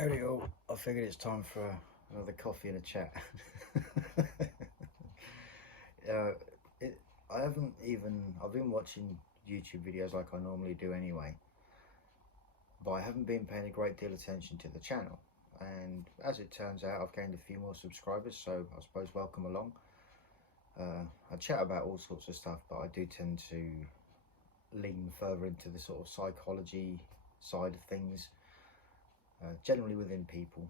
There we go. I figured it's time for another coffee and a chat. uh, it, I haven't even. I've been watching YouTube videos like I normally do anyway, but I haven't been paying a great deal of attention to the channel. And as it turns out, I've gained a few more subscribers, so I suppose welcome along. I chat about all sorts of stuff, but I do tend to lean further into the sort of psychology side of things, generally within people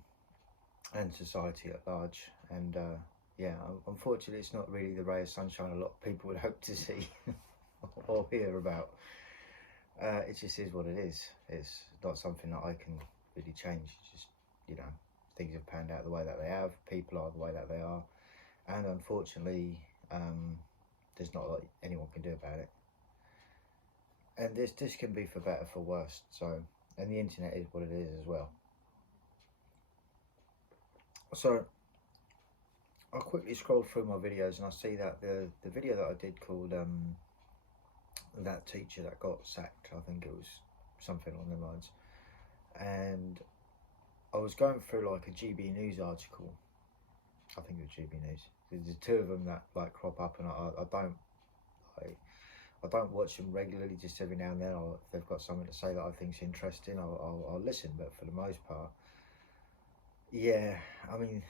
and society at large. And yeah, unfortunately, it's not really the ray of sunshine a lot of people would hope to see or hear about. It just is what it is. It's not something that I can really change. It's just, you know, things have panned out the way that they have. People are the way that they are, and unfortunately, there's not a lot anyone can do about it. And this can be for better, for worse. So, and the internet is what it is as well. So I quickly scrolled through my videos and I see that the video that I did called that teacher that got sacked, I think it was something along the lines, and I was going through like a GB News article. I think it was GB News. There's two of them that like crop up, and I don't watch them regularly. Just every now and then, if they've got something to say that I think's interesting, I'll listen. But for the most part, yeah, I mean,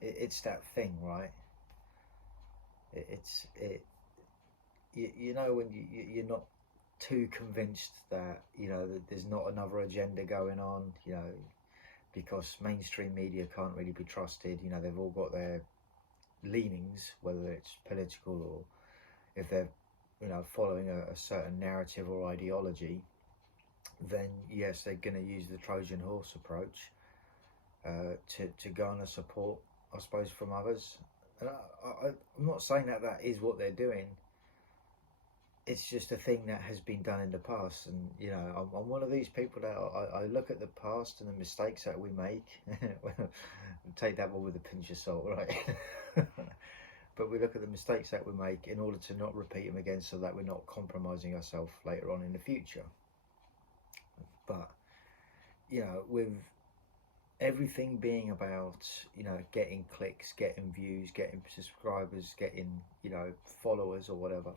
it's that thing, right? It's it. You know when you're not too convinced that that there's not another agenda going on. Because mainstream media can't really be trusted. They've all got their leanings, whether it's political or if they're following a certain narrative or ideology. Then yes, they're going to use the Trojan horse approach to garner support, I suppose, from others. And I'm not saying that that is what they're doing. It's just a thing that has been done in the past, and I'm one of these people that I look at the past and the mistakes that we make. Take that one with a pinch of salt, right? But we look at the mistakes that we make in order to not repeat them again, so that we're not compromising ourselves later on in the future. But with everything being about getting clicks, getting views, getting subscribers, getting followers or whatever,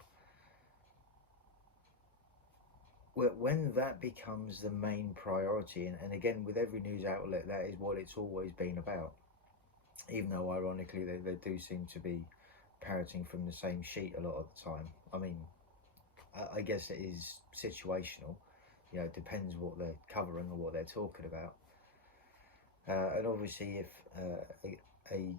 when that becomes the main priority, and again with every news outlet, that is what it's always been about, even though ironically they do seem to be parroting from the same sheet a lot of the time. I mean, I guess it is situational. It depends what they're covering or what they're talking about. And obviously if a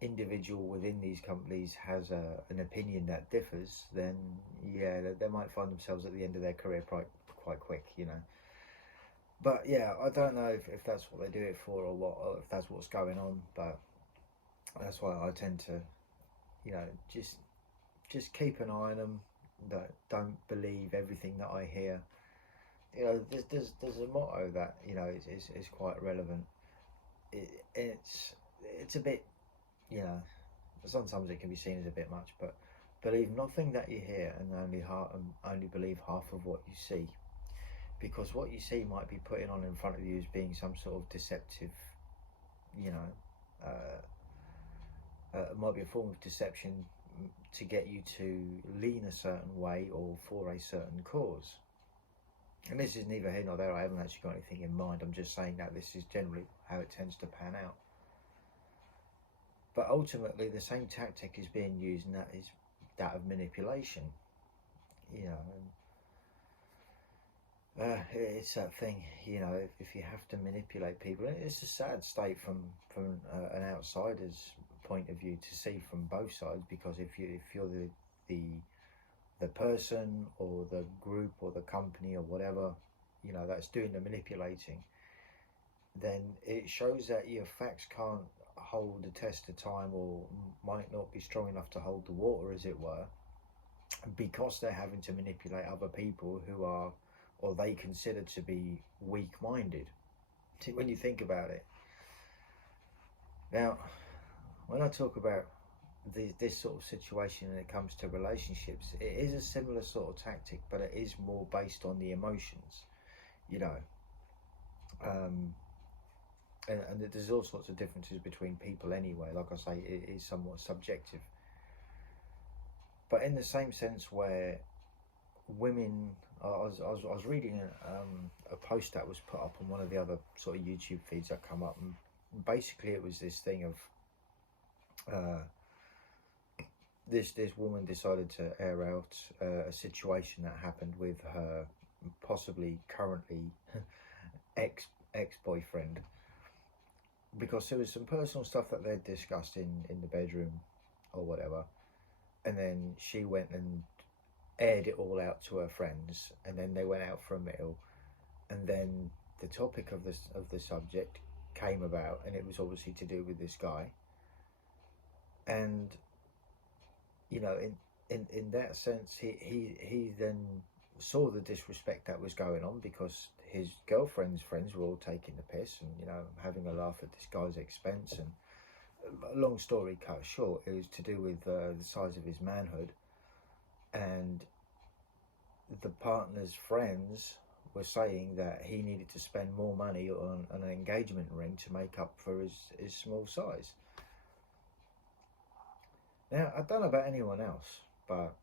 individual within these companies has an opinion that differs, then yeah, they might find themselves at the end of their career quite quick. But yeah, I don't know if that's what they do it for, or what, or if that's what's going on. But that's why I tend to just keep an eye on them. Don't believe everything that I hear. There's a motto that is quite relevant. It's a bit, sometimes it can be seen as a bit much, but believe nothing that you hear, and only believe half of what you see, because what you see might be putting on in front of you as being some sort of deceptive, it might be a form of deception to get you to lean a certain way or for a certain cause. And this is neither here nor there. I haven't actually got anything in mind. I'm just saying that this is generally how it tends to pan out. But ultimately, the same tactic is being used, and that is that of manipulation. It's that thing. If you have to manipulate people, and it's a sad state from an outsider's point of view to see from both sides, because if you're the person or the group or the company or whatever that's doing the manipulating, then it shows that your facts can't hold the test of time, or might not be strong enough to hold the water, as it were, because they're having to manipulate other people who are, or they consider to be, weak-minded. When you think about it. Now, when I talk about this sort of situation and it comes to relationships, it is a similar sort of tactic, but it is more based on the emotions. and there's all sorts of differences between people anyway. Like I say, it is somewhat subjective. But in the same sense where women, I was reading a post that was put up on one of the other sort of YouTube feeds that come up, and basically it was this thing of this woman decided to air out a situation that happened with her possibly currently ex boyfriend, because there was some personal stuff that they'd discussed in the bedroom or whatever, and then she went and aired it all out to her friends, and then they went out for a meal, and then the topic of the subject came about, and it was obviously to do with this guy. And you know, in that sense, he then saw the disrespect that was going on, because his girlfriend's friends were all taking the piss and, you know, having a laugh at this guy's expense. And long story cut short, it was to do with the size of his manhood, and the partner's friends were saying that he needed to spend more money on an engagement ring to make up for his small size. Now, I don't know about anyone else, but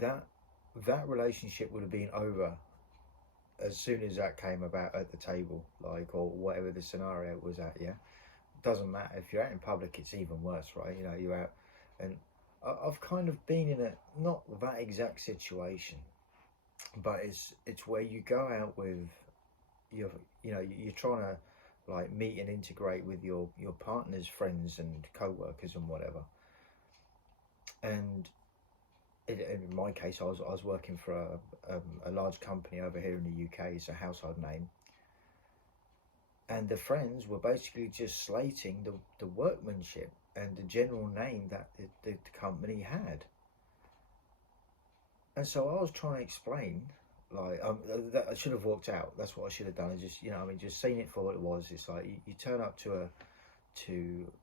that relationship would have been over as soon as that came about at the table, like, or whatever the scenario was at. Yeah, doesn't matter if you're out in public; it's even worse, right? You know, you're out, and I've kind of been in a not that exact situation, but it's where you go out with your, you know, you're trying to like meet and integrate with your partner's friends and co-workers and whatever. And in my case, I was working for a large company over here in the UK. It's a household name, and the friends were basically just slating the workmanship and the general name that the company had. And so I was trying to explain, like, that I should have walked out. That's what I should have done. Is just, you know, I mean, just seen it for what it was. It's like you turn up to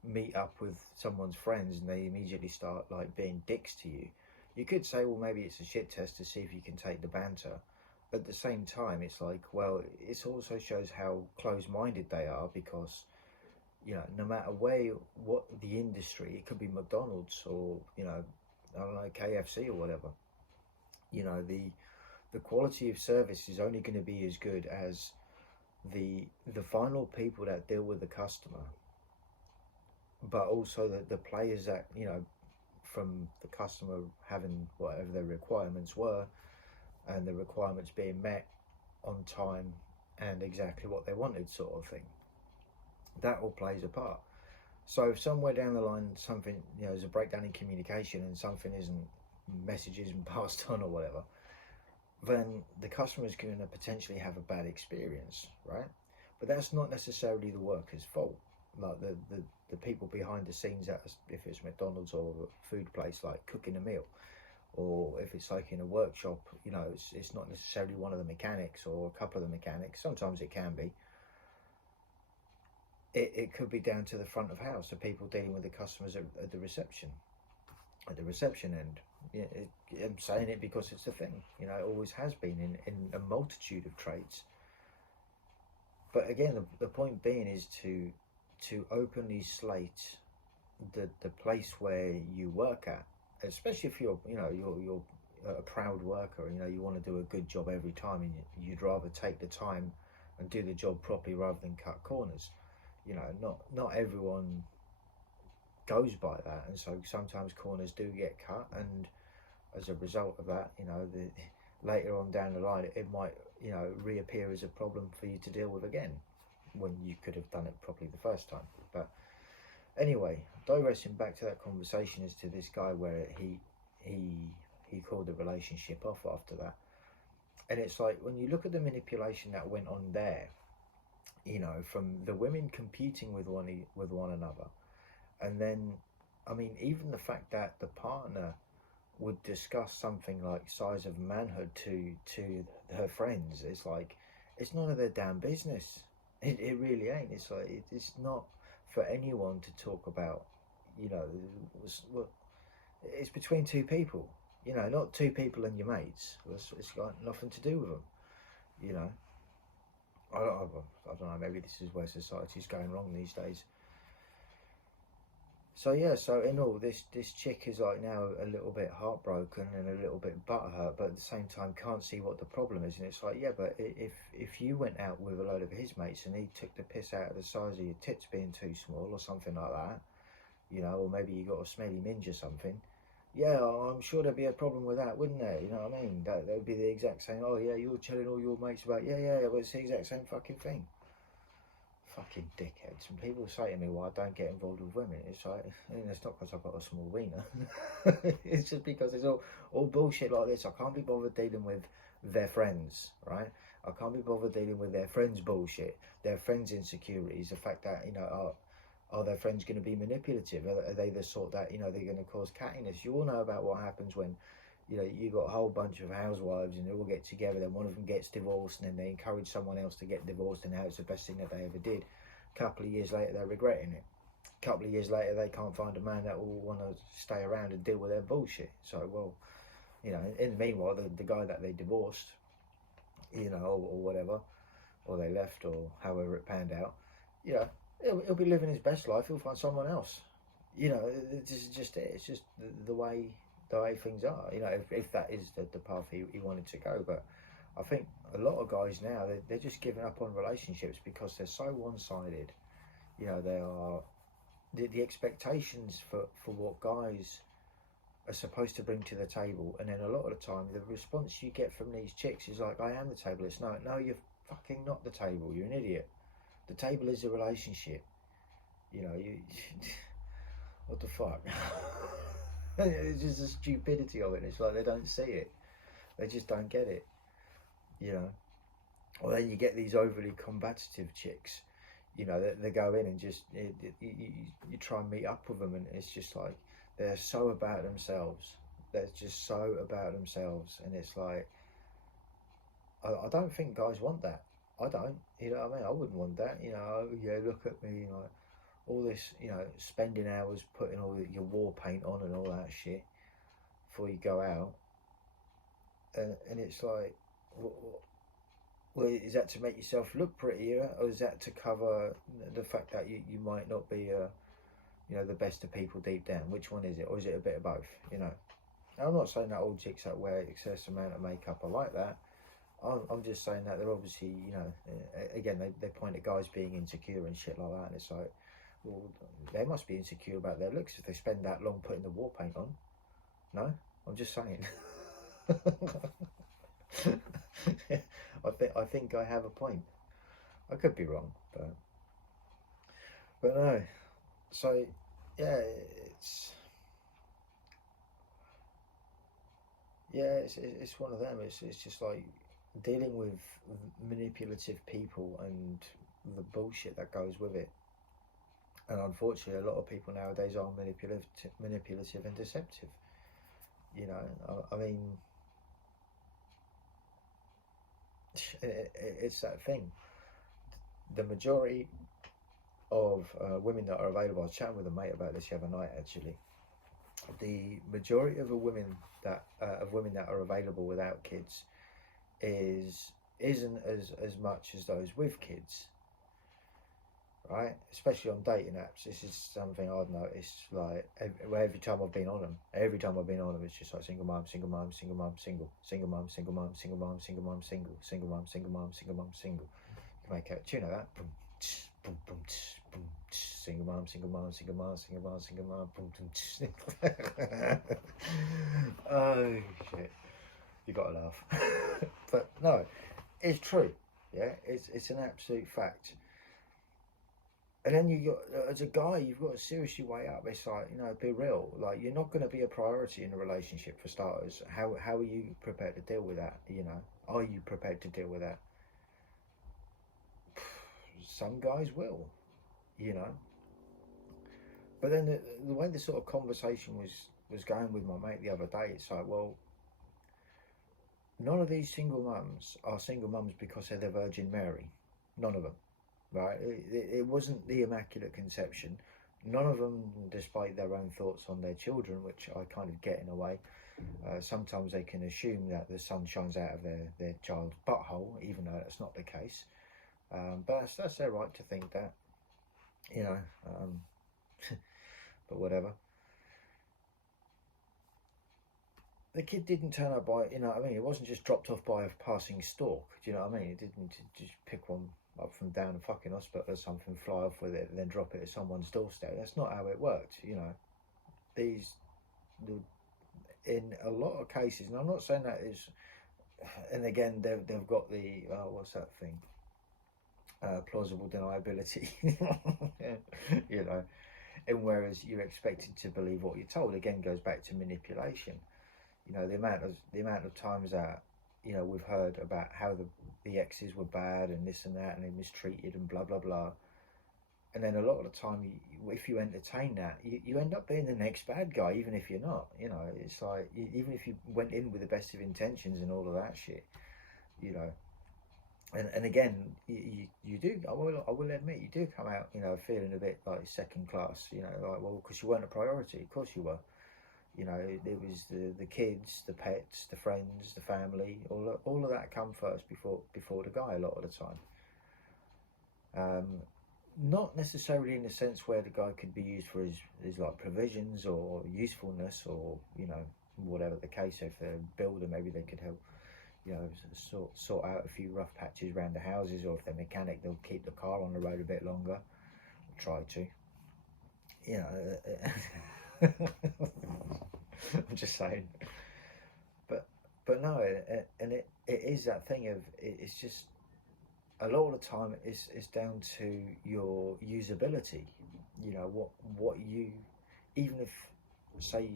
meet up with someone's friends, and they immediately start like being dicks to you. You could say, well, maybe it's a shit test to see if you can take the banter. At the same time, it's like, well, it also shows how close-minded they are, because, you know, no matter what the industry, it could be McDonald's or, you know, I don't know, KFC or whatever. You know, the quality of service is only going to be as good as the final people that deal with the customer, but also the players that, you know, from the customer having whatever their requirements were, and the requirements being met on time and exactly what they wanted, sort of thing. That all plays a part. So if somewhere down the line something, you know, there's a breakdown in communication and something isn't, message isn't passed on or whatever, then the customer is going to potentially have a bad experience, right? But that's not necessarily the worker's fault. Like the people behind the scenes, that if it's McDonald's or a food place, like cooking a meal, or if it's like in a workshop, you know, it's not necessarily one of the mechanics or a couple of the mechanics. Sometimes it can be. It could be down to the front of house, the people dealing with the customers at the reception end. Yeah, I'm saying it because it's a thing. You know, it always has been in a multitude of trades. But again, the point being is to openly slate the place where you work at, especially if you're, you know, you're a proud worker. You know, you want to do a good job every time, and you'd rather take the time and do the job properly rather than cut corners. You know, not everyone goes by that, and so sometimes corners do get cut, and as a result of that, you know, later on down the line, it might, you know, reappear as a problem for you to deal with again, when you could have done it properly the first time. But anyway, digressing back to that conversation as to this guy, where he called the relationship off after that. And it's like, when you look at the manipulation that went on there, you know, from the women competing with one another, and then, I mean, even the fact that the partner would discuss something like size of manhood to her friends, it's like, it's none of their damn business. It really ain't. It's like, it's not for anyone to talk about. You know, it's between two people. You know, not two people and your mates. It's got nothing to do with them. You know, I don't know, maybe this is where society's going wrong these days. So yeah, so in all, this chick is like now a little bit heartbroken and a little bit butthurt, but at the same time can't see what the problem is. And it's like, yeah, but if you went out with a load of his mates and he took the piss out of the size of your tits being too small or something like that, you know, or maybe you got a smelly minge or something, yeah, I'm sure there'd be a problem with that, wouldn't there? You know what I mean? That would be the exact same. Oh yeah, you're telling all your mates about, yeah, well, it's the exact same fucking thing. Fucking dickheads. And people say to me, "Well, I don't get involved with women." It's like, I mean, it's not because I've got a small wiener. It's just because it's all bullshit like this. I can't be bothered dealing with their friends, right? I can't be bothered dealing with their friends' bullshit, their friends' insecurities, the fact that, you know, are their friends going to be manipulative? Are they the sort that, you know, they're going to cause cattiness? You all know about what happens when, you know, you got a whole bunch of housewives and they all get together, then one of them gets divorced, and then they encourage someone else to get divorced, and now it's the best thing that they ever did. A couple of years later, they're regretting it. A couple of years later, they can't find a man that will want to stay around and deal with their bullshit. So, well, you know, in the meanwhile, the guy that they divorced, you know, or whatever, or they left, or however it panned out, you know, he'll be living his best life. He'll find someone else. You know, this is just it. It's just the way things are. You know, if that is the path he wanted to go. But I think a lot of guys now, they're just giving up on relationships because they're so one-sided. You know, they are the expectations for what guys are supposed to bring to the table, and then a lot of the time the response you get from these chicks is like, "I am the table." It's no, you're fucking not the table. You're an idiot. The table is a relationship. You know, you what the fuck? It's just the stupidity of it. It's like they don't see it. They just don't get it. You know. Or then you get these overly combative chicks. You know, they go in and just you try and meet up with them, and it's just like they're so about themselves. They're just so about themselves, and it's like I don't think guys want that. I don't. You know what I mean? I wouldn't want that. You know, oh, yeah, look at me. Like all this, you know, spending hours putting all your war paint on and all that shit before you go out, and it's like, well, is that to make yourself look prettier, or is that to cover the fact that you might not be, you know, the best of people deep down? Which one is it, or is it a bit of both? You know, and I'm not saying that all chicks that wear excessive amount of makeup are like that. I'm just saying that they're obviously, you know, again, they point at guys being insecure and shit like that, and it's like, well, they must be insecure about their looks if they spend that long putting the war paint on. No, I'm just saying. I think I have a point. I could be wrong, but no. So yeah, it's it's one of them. It's just like dealing with manipulative people and the bullshit that goes with it. And unfortunately, a lot of people nowadays are manipulative and deceptive. You know, I mean, it's that thing. The majority of women that are available, I was chatting with a mate about this the other night actually. The majority of women that are available without kids isn't as much as those with kids, right? Especially on dating apps. This is something I've noticed. Like every time I've been on them, it's just like single mom, single mom, single mom, single, single mom, single mom, single mom, single mom, single, single mom, single mom, single mom, single. You make a tune of that. Boom, boom, boom, boom. Single mom, single mom, single mom, single mom, single mom. Boom, boom. Oh shit! You gotta laugh, but no, it's true. Yeah, it's an absolute fact. And then you got, as a guy, you've got to seriously weigh up. It's like, you know, be real. Like, you're not going to be a priority in a relationship for starters. How are you prepared to deal with that? You know, are you prepared to deal with that? Some guys will, you know. But then the way the sort of conversation was going with my mate the other day, it's like, well, none of these single mums are single mums because they're the Virgin Mary. None of them, right? It wasn't the Immaculate Conception. None of them, despite their own thoughts on their children, which I kind of get in a way. Sometimes they can assume that the sun shines out of their child's butthole, even though that's not the case. But that's their right to think that, you know. But whatever. The kid didn't turn up by, you know what I mean? It wasn't just dropped off by a passing stork. Do you know what I mean? It didn't just pick one up from down a fucking hospital or something, fly off with it, and then drop it at someone's doorstep. That's not how it worked. You know, these, in a lot of cases, and I'm not saying that is, and again, they've got the, what's that thing? Plausible deniability. You know, and whereas you're expected to believe what you're told, again goes back to manipulation. You know, the amount of times that, you know, we've heard about how the exes were bad and this and that and they mistreated and blah blah blah, and then a lot of the time, if you entertain that, you end up being the next bad guy, even if you're not. You know, it's like, even if you went in with the best of intentions and all of that shit, you know. And again, you do. I will admit, you do come out, you know, feeling a bit like second class. You know, like, well, because you weren't a priority. Of course you were. You know, it was the kids, the pets, the friends, the family. All of that come first before the guy a lot of the time. Not necessarily in the sense where the guy could be used for his like provisions or usefulness, or, you know, whatever the case. If they're a builder, maybe they could help, you know, sort out a few rough patches around the houses, or if they're mechanic, they'll keep the car on the road a bit longer, or try to, you know. I'm just saying, but no, and it is that thing of, it's just, a lot of the time it's down to your usability. You know, what you, even if, say,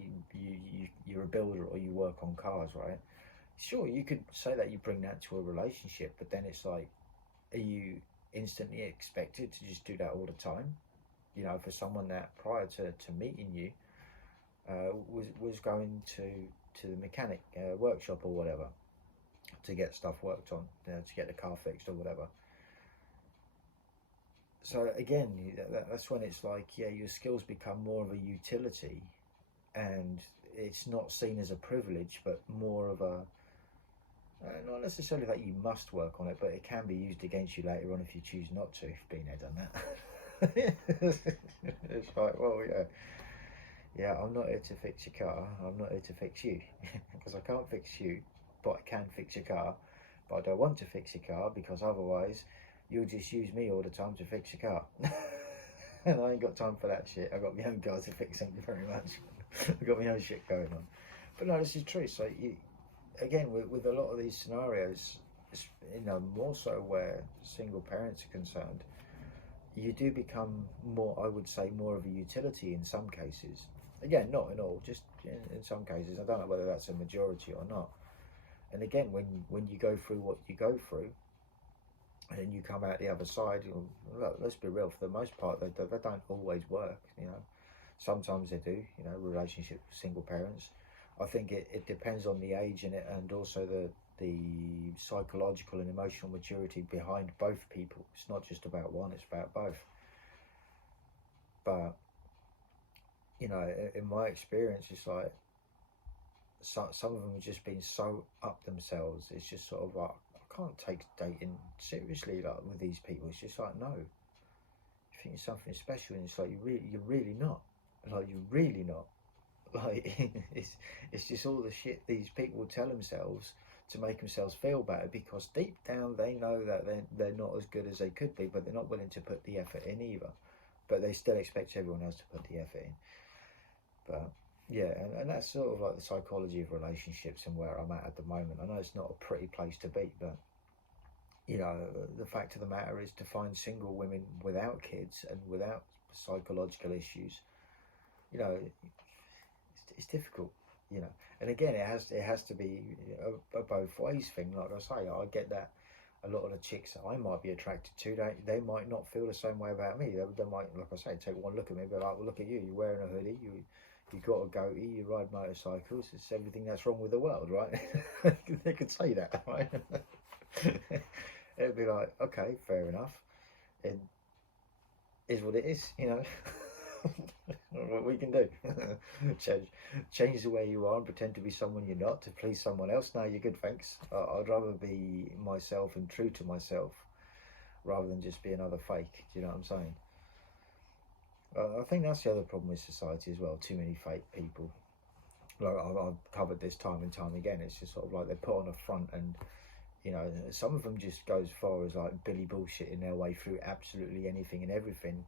you're a builder or you work on cars, right? Sure, you could say that you bring that to a relationship, but then it's like, are you instantly expected to just do that all the time? You know, for someone that prior to meeting you, was going to the mechanic workshop or whatever to get stuff worked on, to get the car fixed or whatever. So again, that's when it's like, yeah, your skills become more of a utility, and it's not seen as a privilege, but more of a, not necessarily that you must work on it, but it can be used against you later on if you choose not to. If been there, done that. It's like, well, yeah, I'm not here to fix your car. I'm not here to fix you, because I can't fix you, but I can fix your car. But I don't want to fix your car, because otherwise you'll just use me all the time to fix your car. And I ain't got time for that shit. I got my own car to fix. Thank you very much. I've got my own shit going on. But no, this is true. So again, with a lot of these scenarios, you know, more so where single parents are concerned, you do become more, I would say, more of a utility in some cases. Again, not in all, just in some cases. I don't know whether that's a majority or not. And again, when you go through what you go through, and you come out the other side, look, let's be real, for the most part, they don't always work, you know. Sometimes they do, you know, relationships with single parents. I think it depends on the age in it, and also the psychological and emotional maturity behind both people. It's not just about one, it's about both. But, you know, in my experience, it's like, some of them have just been so up themselves. It's just sort of like, I can't take dating seriously, like, with these people. It's just like, no, you think you're something special, and it's like, you're really not. Like, you're really not. Like, it's just all the shit these people tell themselves to make themselves feel better, because deep down they know that they're not as good as they could be, but they're not willing to put the effort in either. But they still expect everyone else to put the effort in. But yeah, and that's sort of like the psychology of relationships and where I'm at the moment. I know it's not a pretty place to be, but, you know, the fact of the matter is, to find single women without kids and without psychological issues, you know, it's difficult, you know. And again, it has to be a both ways thing. Like I say, I get that a lot of the chicks that I might be attracted to, they might not feel the same way about me. They might, like I say, take one look at me, but like, well, look at you, you're wearing a hoodie, you got a goatee, you ride motorcycles, it's everything that's wrong with the world, right? They could say that, right? It'd be like, okay, fair enough. It is what it is, you know. What we can do. Change the way you are and pretend to be someone you're not to please someone else. No, you're good, thanks. I'd rather be myself and true to myself, rather than just be another fake. Do you know what I'm saying? I think that's the other problem with society as well. Too many fake people. Like I've covered this time and time again. It's just sort of like they put on a front, and you know, some of them just go as far as like Billy bullshitting their way through absolutely anything and everything.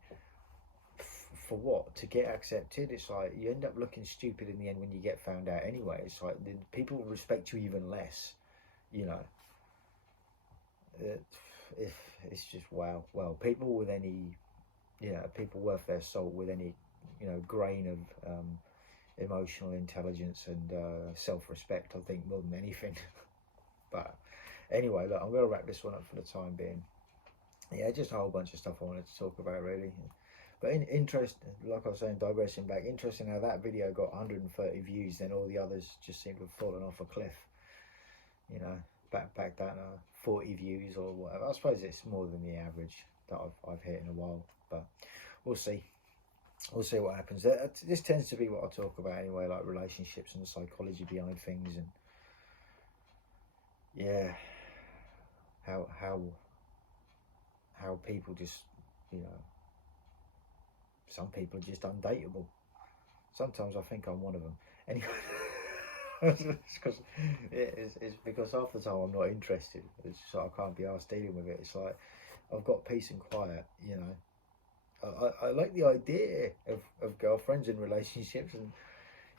For what? To get accepted? It's like you end up looking stupid in the end when you get found out anyway. It's like people respect you even less. You know, if it's just wow. Well, people with any, you know, people worth their salt with any, you know, grain of emotional intelligence and self-respect, I think, more than anything. But anyway, look, I'm going to wrap this one up for the time being. Yeah, just a whole bunch of stuff I wanted to talk about, really. But interest, like I was saying, digressing back, interesting how that video got 130 views, then all the others just seem to have fallen off a cliff. You know, back down 40 views or whatever. I suppose it's more than the average that I've hit in a while, but we'll see. We'll see what happens. This tends to be what I talk about anyway, like relationships and the psychology behind things, and yeah, how people just, you know, some people are just undateable. Sometimes I think I'm one of them. Anyway, it's because half the time I'm not interested. It's just like I can't be asked dealing with it. It's like I've got peace and quiet, you know. I like the idea of girlfriends and relationships, and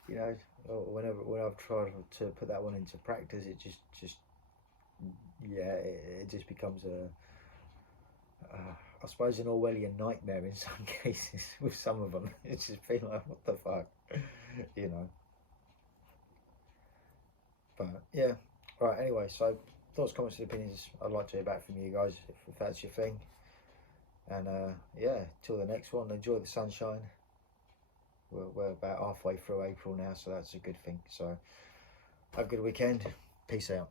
you know, when I've tried to put that one into practice, it just yeah, it just becomes I suppose an Orwellian nightmare in some cases with some of them. It's just been like, what the fuck, you know. But yeah, right. Anyway, so thoughts, comments, and opinions. I'd like to hear back from you guys if that's your thing. And yeah, till the next one, enjoy the sunshine. We're about halfway through April now, so that's a good thing. So have a good weekend. Peace out.